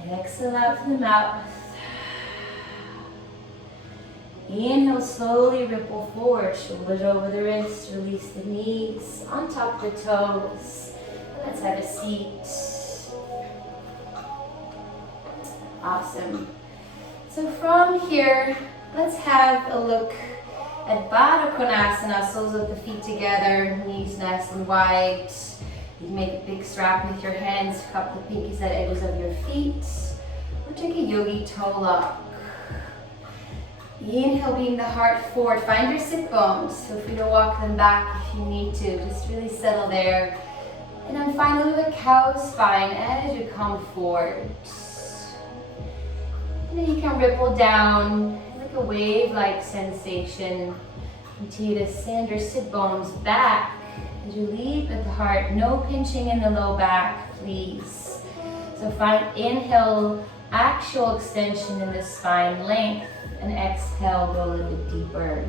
And exhale out through the mouth. Inhale, slowly ripple forward, shoulders over the wrists, release the knees, on top of the toes. Let's have a seat. Awesome. So from here, let's have a look at Baddha Konasana, soles of the feet together, knees nice and wide. You can make a big strap with your hands, cup the pinkies at edges of your feet, or take a yogi toe lock. Inhale, beam the heart forward. Find your sit bones. Feel free to walk them back if you need to. Just really settle there. And then finally the cow spine as you come forward. And then you can ripple down like a wave-like sensation. Continue to send your sit bones back as you leap at the heart. No pinching in the low back, please. So find inhale, actual extension in the spine length. And exhale, go a little bit deeper.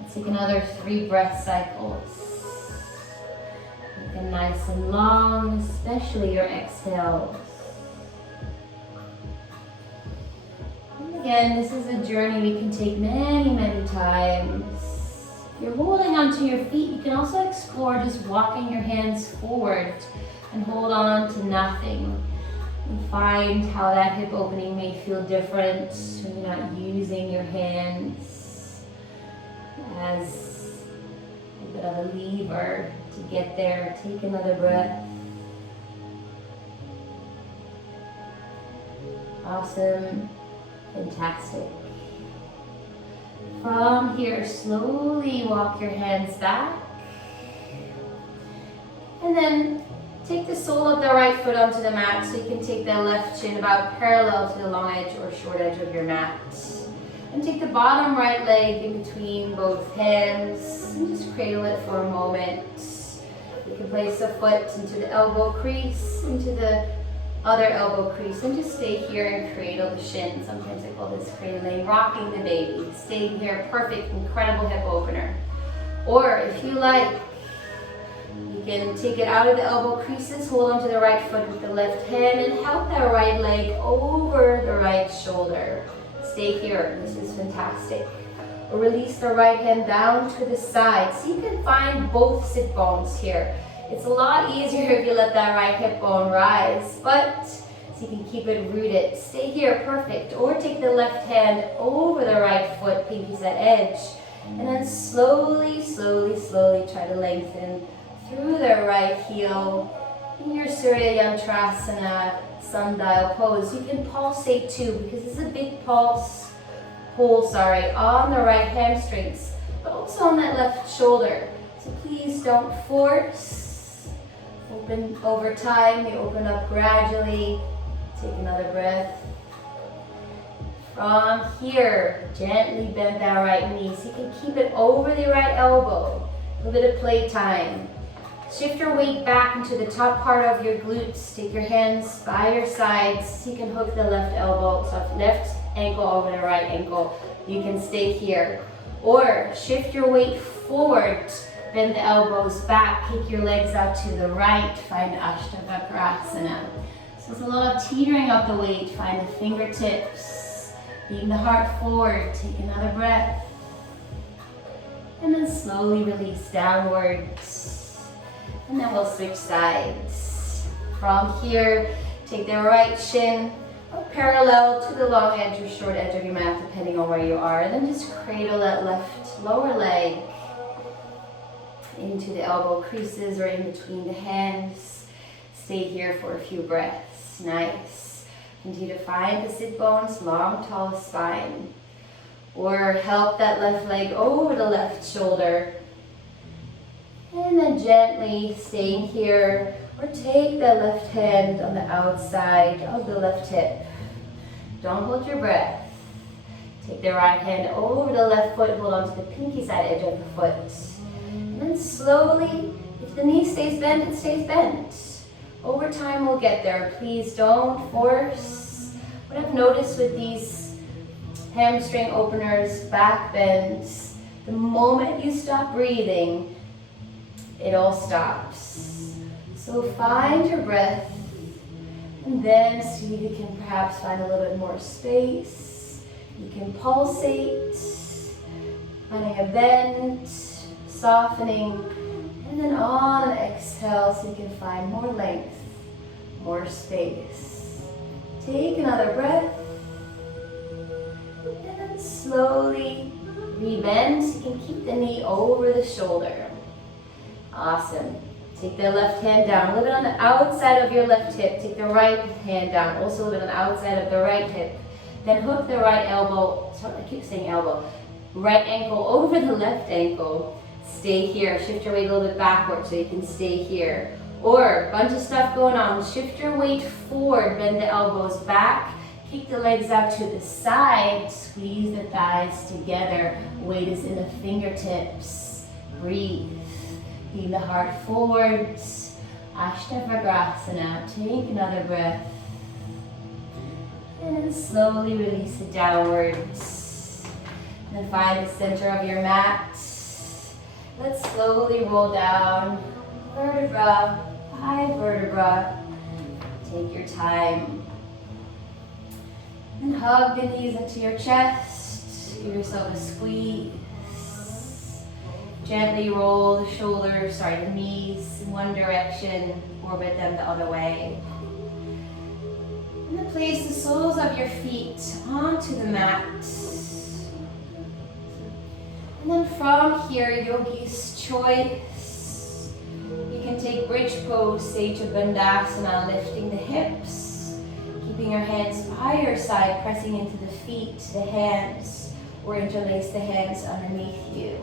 Let's take another 3 breath cycles. Make them nice and long, especially your exhales. And again, this is a journey we can take many, many times. If you're holding onto your feet, you can also explore just walking your hands forward and hold on to nothing. And find how that hip opening may feel different when you're not using your hands as a bit of a lever to get there. Take another breath. Awesome. Fantastic. From here, slowly walk your hands back. And then take the sole of the right foot onto the mat so you can take that left shin about parallel to the long edge or short edge of your mat. And take the bottom right leg in between both hands and just cradle it for a moment. You can place a foot into the elbow crease, into the other elbow crease, and just stay here and cradle the shin. Sometimes I call this cradling, rocking the baby. Staying here, perfect, incredible hip opener. Or if you like, you can take it out of the elbow creases, hold onto the right foot with the left hand, and help that right leg over the right shoulder. Stay here, this is fantastic. Or release the right hand down to the side. So you can find both sit bones here. It's a lot easier if you let that right hip bone rise, but so you can keep it rooted. Stay here, perfect. Or take the left hand over the right foot, pinkies at edge, and then slowly, slowly, slowly try to lengthen through the right heel in your Surya Yantrasana sundial pose. You can pulsate too, because this is a big pull, on the right hamstrings, but also on that left shoulder. So please don't force. Open over time, you open up gradually. Take another breath. From here, gently bend that right knee. So you can keep it over the right elbow. A little bit of play time. Shift your weight back into the top part of your glutes. Take your hands by your sides so you can hook the left elbow, so left ankle over the right ankle. You can stay here. Or shift your weight forward, bend the elbows back, kick your legs out to the right, find Ashtavakrasana. So there's a lot of teetering of the weight. Find the fingertips, beam the heart forward. Take another breath. And then slowly release downwards. And then we'll switch sides. From here, take the right shin parallel to the long edge or short edge of your mat, depending on where you are. And then just cradle that left lower leg into the elbow creases or in between the hands. Stay here for a few breaths. Nice. Continue to find the sit bones, long, tall spine. Or help that left leg over the left shoulder. And then gently staying here, or take that left hand on the outside of the left hip. Don't hold your breath. Take the right hand over the left foot, hold on to the pinky side edge of the foot. And then slowly, if the knee stays bent, it stays bent. Over time we'll get there. Please don't force. What I've noticed with these hamstring openers, back bends, the moment you stop breathing, it all stops. So find your breath, and then see if you can perhaps find a little bit more space. You can pulsate, finding a bend, softening, and then on an exhale so you can find more length, more space. Take another breath, and then slowly re-bend so you can keep the knee over the shoulder. Awesome. Take the left hand down, a little bit on the outside of your left hip. Take the right hand down, also a little bit on the outside of the right hip. Then hook the right elbow, sorry, I keep saying elbow, right ankle over the left ankle. Stay here. Shift your weight a little bit backward so you can stay here. Or, bunch of stuff going on. Shift your weight forward, bend the elbows back, kick the legs out to the side, squeeze the thighs together. Weight is in the fingertips. Breathe. Beam the heart forwards. Ashtavakrasana. Take another breath. And then slowly release it downwards. And then find the center of your mat. Let's slowly roll down. Vertebra by vertebra. Take your time. And hug the knees into your chest. Give yourself a squeeze. Gently roll the knees in one direction, orbit them the other way. And then place the soles of your feet onto the mat. And then from here, yogi's choice. You can take bridge pose, Seja Bandhasana, lifting the hips, keeping your hands by your side, pressing into the feet, the hands, or interlace the hands underneath you.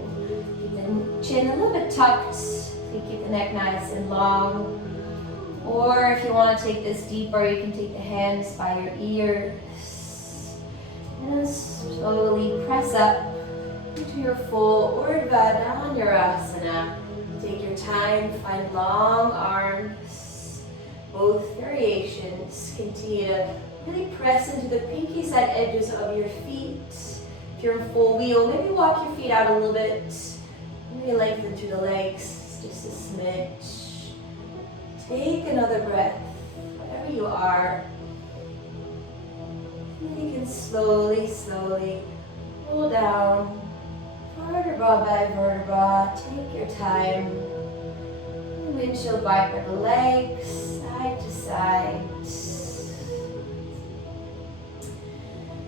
Keep the chin a little bit tucked, so you keep the neck nice and long. Or if you want to take this deeper, you can take the hands by your ears. And then slowly press up into your full Urdhva Dhanurasana. Take your time, find long arms, both variations. Continue to really press into the pinky side edges of your feet. If you're in full wheel, maybe walk your feet out a little bit. Maybe lengthen through the legs, just a smidge. Take another breath, wherever you are. You can slowly, slowly pull down, vertebra by vertebra. Take your time. Windshield wiper the legs, side to side.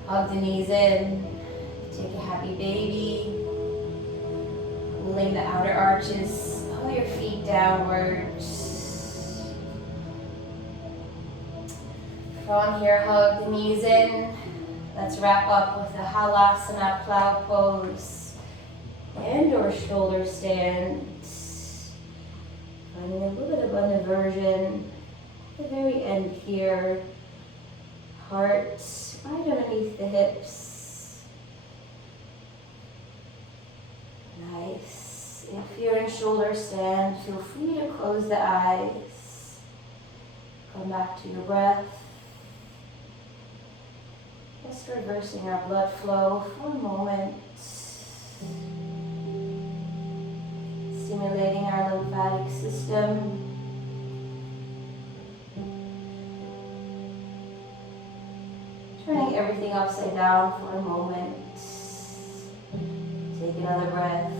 Hug the knees in. Take a happy baby. Pulling the outer arches of your feet downwards. From here, hug the knees in. Let's wrap up with the Halasana plow pose and or shoulder stand. Finding a little bit of an inversion at the very end here. Heart right underneath the hips. Nice. If you're in shoulder stand, feel free to close the eyes. Come back to your breath. Just reversing our blood flow for a moment. Stimulating our lymphatic system. Turning everything upside down for a moment. Take another breath.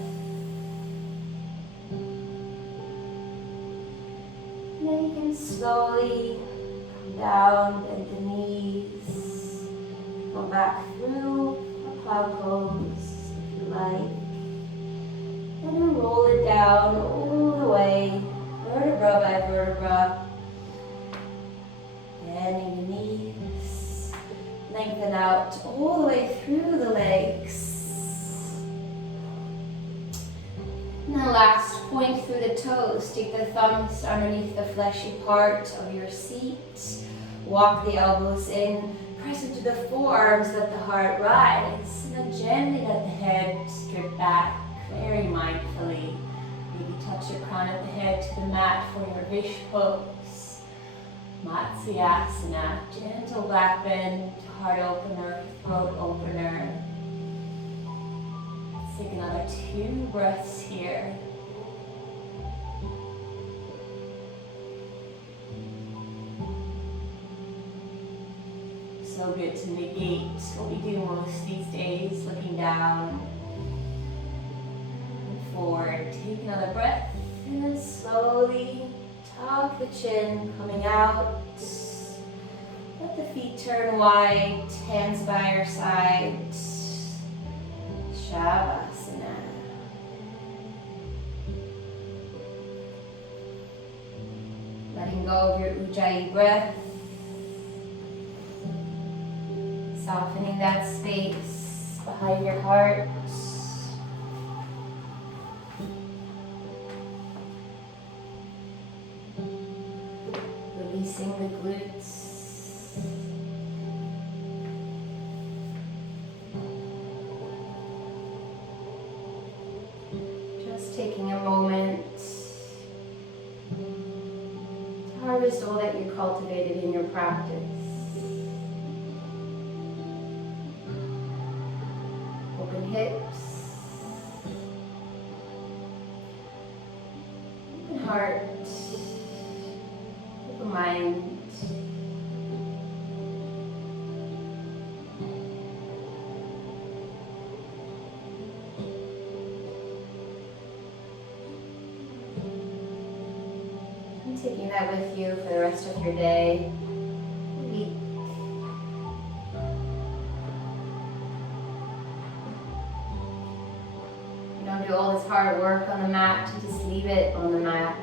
And then you can slowly come down, bend the knees. Go back through a plow pose if you like. And then roll it down all the way, vertebra by vertebra. Bending your knees. Lengthen out all the way through the legs. And then last, point through the toes. Take the thumbs underneath the fleshy part of your seat. Walk the elbows in. Press into the forearms, let the heart rise. And then gently let the head strip back, very mindfully. Maybe touch your crown of the head to the mat for your Vish pose. Matsyasana, gentle back bend, heart opener, throat opener. Let's take another 2 breaths here. So good to negate what we do most these days, looking down and forward. Take another breath and then slowly tuck the chin, coming out. Let the feet turn wide, hands by your side. Shavasana. Letting go of your Ujjayi breath. Softening that space behind your heart. Releasing the glutes. Just taking a moment to harvest all that you cultivated in your practice. Open hips, open heart, open mind. And taking that with you for the rest of your day, week. Don't do all this hard work on the mat to just leave it on the mat.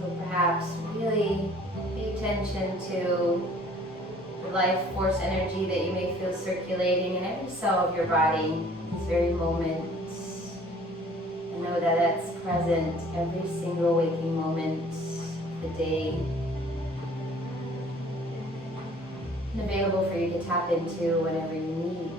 So perhaps really pay attention to the life force energy that you may feel circulating in every cell of your body, this very moment. And know that that's present every single waking moment of the day. And available for you to tap into whenever you need.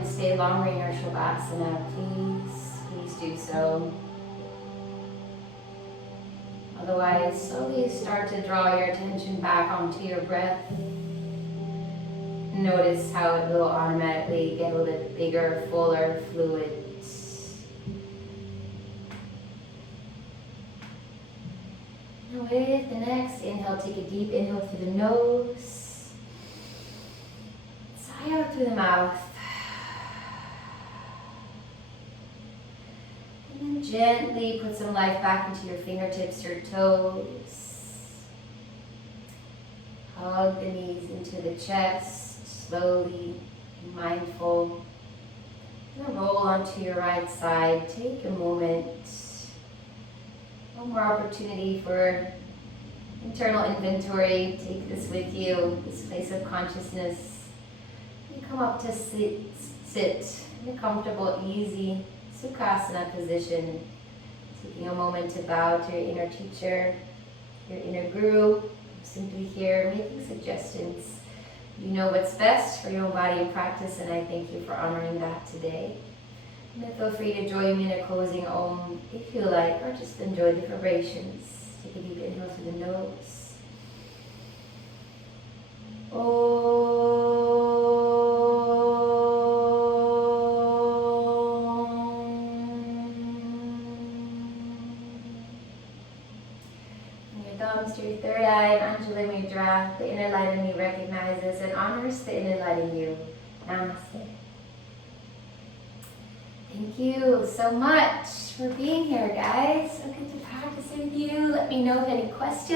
and stay longer in your Shavasana, please do so. Otherwise, slowly start to draw your attention back onto your breath. Notice how it will automatically get a little bit bigger, fuller, fluid. And with the next inhale, take a deep inhale through the nose. Sigh out through the mouth. And then gently put some life back into your fingertips, your toes. Hug the knees into the chest, slowly, mindful. And roll onto your right side. Take a moment. One more opportunity for internal inventory. Take this with you, this place of consciousness. You come up to sit in a comfortable, easy Sukhasana position. Taking a moment to bow to your inner teacher, your inner guru. Simply here making suggestions. You know what's best for your own body and practice, and I thank you for honoring that today. And then feel free to join me in a closing Om if you like, or just enjoy the vibrations. Take a deep inhale through the nose. Thumbs to your third eye, Anjali Mudra. The inner light in me recognizes and honors the inner light in you. Namaste. Thank you so much for being here, guys. So good to practice with you. Let me know if any questions.